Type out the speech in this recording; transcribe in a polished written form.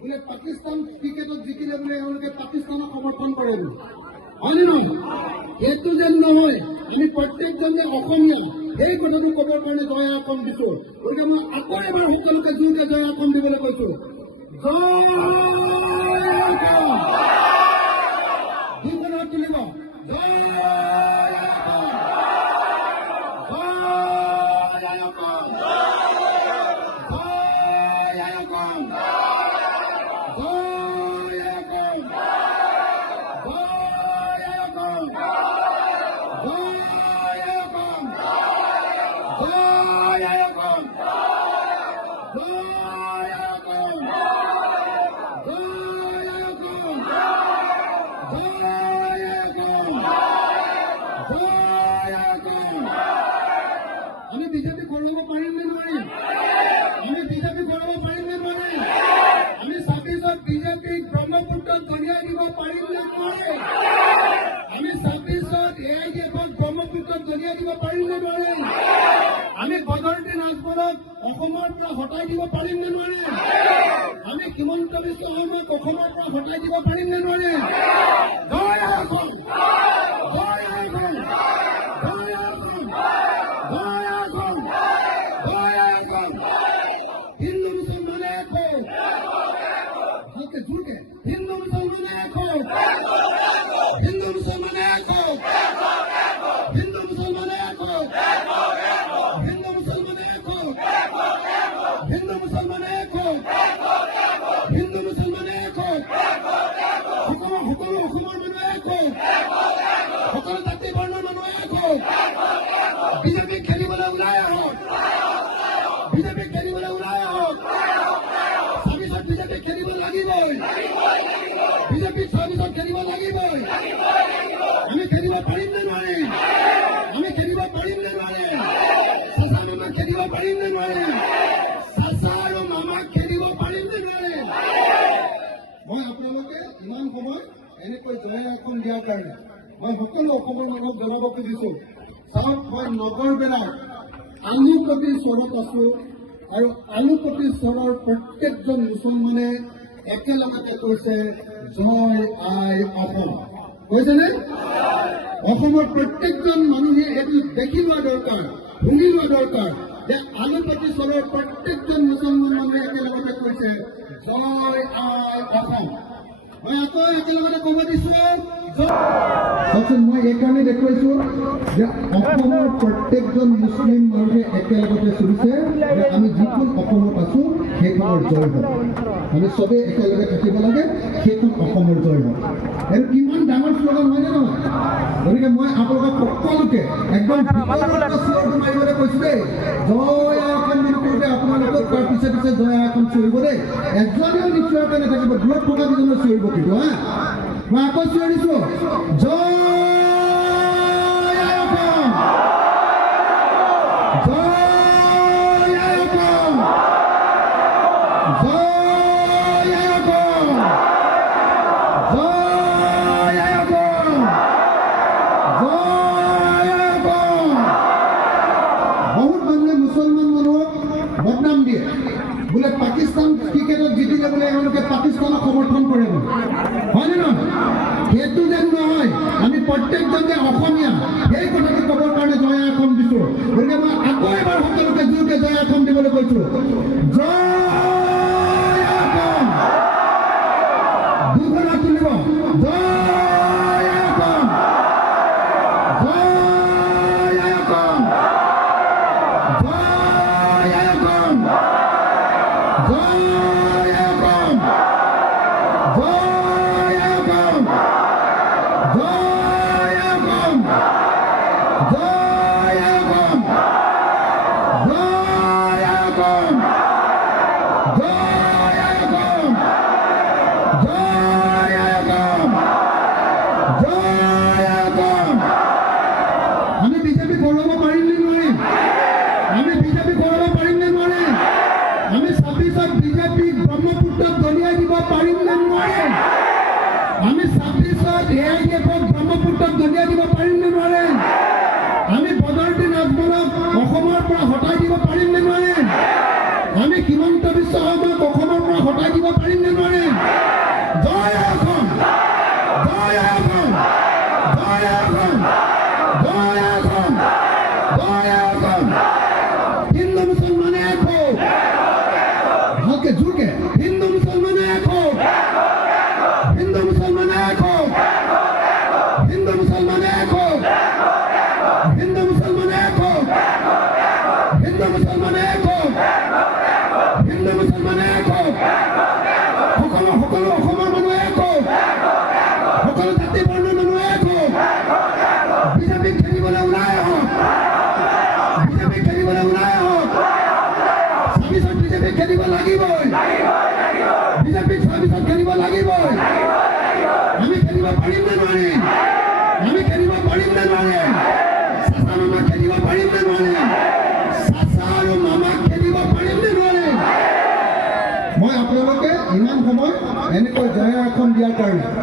বোলে পাকিস্তান ক্ৰিকেটত জিকিলে বোলে এওঁলোকে পাকিস্তানক সমৰ্থন কৰে হয়নে নহয়? সেইটো যেন নহয়, আমি প্ৰত্যেকজনে অসমীয়া এই কথাটো ক'বৰ কাৰণে জয় অসম দিছো। গতিকে মই আকৌ এবাৰ সকলোকে জোৰকে জয় অসম দিবলৈ কৈছো। দুখনত তুলিব জয় অসম, জয় অসম, জয় অসম, জয় অসম, জয় অসম, জয় অসম, জয় অসম, জয় অসম, জয় অসম, জয় অসম, জয় অসম। আমি বিজেপি ঘূৰাব পাৰিম নে নোৱাৰিম? আমি বিজেপি ঘূৰাব পাৰিম নে নোৱাৰিম? আমি 26ত বিজেপিক ব্ৰহ্মপুত্ৰত কঢ়িয়াই দিব পাৰিম নে নোৱাৰিম? আমি 26ত AIDFক ব্ৰহ্মপুত্ৰত কঢ়িয়াই দিব পাৰিম নে নোৱাৰিম? আমি বদৰুদ্দিন নাজমলক অসমৰ পৰা হটাই দিব পাৰিম নে নোৱাৰিম? আমি হিমন্ত বিশ্ব শৰ্মাক অসমৰ পৰা হটাই দিব পাৰিম নে নোৱাৰিম? জয় অসম, জয় অসম, জয় অসম, জয় অসম, জয় অসম। হিন্দু মুসলমানে এক হোক, হাতে ঝুঁকে হিন্দু মুসলমানে এক হোক, হিন্দু মুসলমানে এক হোক, হিন্দু মুসলমানে এক হোক, হিন্দু মুসলমানে এক হোক, হিন্দু মুসলমানে এক হোক, হিন্দু মুসলমানে এক হোক, সকলো অসমৰ মানুহ এক হোক, সকলো জাতি বৰ্ণৰ মানুহ এক হোক। বিজেপিক খেলিবলৈ ওলাই আহক, বিজেপিক খেলিবলৈ ওলাই আহক। 26ত বিজেপিক খেলিব লাগিবই, বিজেপিক 26ত খেলিব লাগিবই। আমি খেলিব পাৰিম নে নোৱাৰিম? আমি খেলিব পাৰিম নে নোৱাৰিম? চাচা মামাক খেলিব পাৰিম নে নোৱাৰিম? চাচা আৰু মামাক খেলিব পাৰিম নে নোৱাৰিম? মই আপোনালোকে ইমান সময় এনেকৈ জয় অসম দিয়াৰ কাৰণে মই সকলো অসমৰ মানুহক জনাব খুজিছো, চাওক মই নগৰবেলাৰ আলুপতি চৰত আছো আৰু আলুপতি চৰৰ প্ৰত্যেকজন মুছলমানে একেলগতে কৈছে জয় আই অসম, কৈছেনে? অসমৰ প্ৰত্যেকজন মানুহে এইটো দেখি লোৱা দৰকাৰ, শুনি লোৱা দৰকাৰ যে আলুপতি চৰৰ প্ৰত্যেকজন মুছলমান মানুহে একেলগতে কৈছে জয় আই অসম। মই আকৌ একেলগতে ক'ব দিছো চাওকচোন, মই এইকাৰণে দেখুৱাইছো যে অসমৰ প্ৰত্যেকজন মুছলিম মানুহে একেলগতে চলিছে যে আমি যিখন অসমত আছো সেইখনৰ জয় হওক, আমি চবেই একেলগে থাকিব লাগে, সেইখন অসমৰ জয় হওক। এইটো কিমান ডাঙৰ শ্লোগান হয়নে নহয়? গতিকে মই আপোনালোকক সকলোকে একদম মাৰিবলৈ কৈছো দেই, জয় অসম বুলি কওঁতে আপোনালোকক তাৰ পিছে পিছে জয় অসম চিঞৰিব দেই। এজনেও নিশ্চয়ৰ কাৰণে থাকিব, দূৰত থকা কেইজনে চিঞৰিব কিন্তু হা। মই আকৌ চিঞৰিছো জয় অসম, জয় অসম, জয় অসম, জয় অসম, জয় অসম। বহুত মানুহে মুছলমান মানুহক বদনাম দিয়ে, বোলে পাকিস্তান ক্ৰিকেটত জিকিলে বোলে এওঁলোকে পাকিস্তানক সমৰ্থন কৰে বোলে, হয়নে নহয়? সেইটো যেন নহয়, আমি প্ৰত্যেকজন যে অসমীয়া সেই কথাটো ক'বৰ কাৰণে জয় অসম দিছো। গতিকে মই আকৌ এবাৰ সকলোকে জোৰকে জয় অসম দিবলৈ কৈছো, জয় অসম। দুখনত তুলিব জয় অসম, জয় অসম, জয় অসম, জয় অসম, জয় অসম, জয় অসম, জয় অসম, জয় অসম, জয় অসম, জয় অসম, জয় অসম। আমি বিজেপি ঘূৰাব পাৰিম নে নোৱাৰিম? আমি বিজেপি ঘূৰাব পাৰিম নে নোৱাৰিম? আমি 26ত বিজেপিক ব্ৰহ্মপুত্ৰত দলিয়াই দিব পাৰিম নে নোৱাৰিম? আমি 26ত AIDFক ব্ৰহ্মপুত্ৰত দলিয়াই দিব পাৰিম নে নোৱাৰিম? আমি বদৰুদ্দিন নাজমলক অসমৰ পৰা হটাই দিব পাৰিম নে নোৱাৰিম? আমি হিমন্ত বিশ্ব শৰ্মাক অসমৰ পৰা হটাই দিব পাৰিম নে নোৱাৰিম? জয় অসম হিন্দু মুসলমানে এক হো ভালকে জোরকে হিন্দু মুসলমানে এক হো হিন্দু মুসলমানে এক হো হিন্দু মুসলমানে এক হো হিন্দু মুসলমানে এক হো হিন্দু মুসলমানে এক হো হিন্দু মুসলমানে এক হো সকলো সকলো অসমৰ মানুহ এক হো সকলো জাতি বৰ্ণৰ মানুহ এক হো বিজেপিক খেলিবলৈ ওলাই আহক বিজেপিক খেলিবলৈ ওলাই আহক 26ত বিজেপিক খেলিব লাগিবই বিজেপিক 26ত খেলিব লাগিবই আমি খেলিব পাৰিম নে নোৱাৰিম আমি খেলিব পাৰিম নে নোৱাৰিম চাচা মামা খেলিব পাৰিম নে নোৱাৰিম চাচা আৰু মামাক খেলিব পাৰিম নে নোৱাৰিম মই আপোনালোকে ইমান সময় এনেকৈ জয় অসম দিয়াৰ কাৰণে